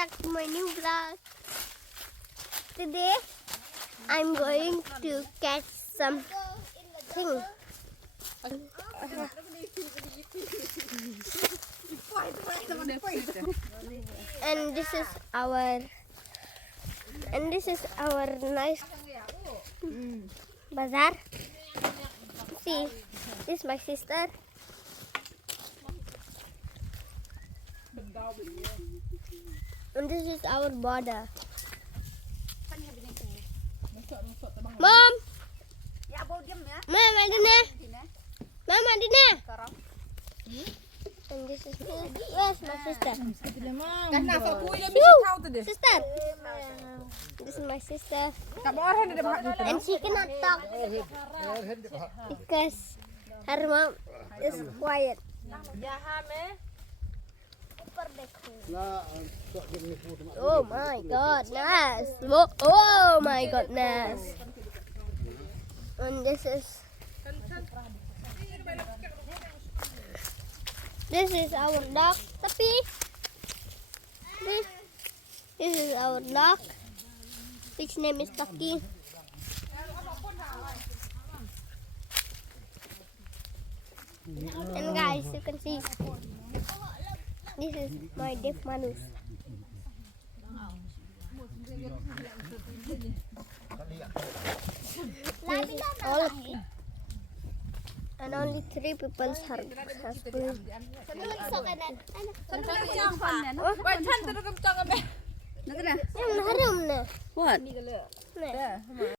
back to my new vlog. Today I'm going to catch something. And this is our nice bazaar. See, this is my sister. And this is our border. Mom! Mom, ada na. Mom, ada na. And this is yes, my sister. Sister. This is my sister. And she cannot talk because her mom is quiet. Oh my goodness. Oh my goodness. And this is our dog, Tapi. This is our dog, which name is Taki. And guys, you can see, this is my deaf manus. And only 3 people have food. What?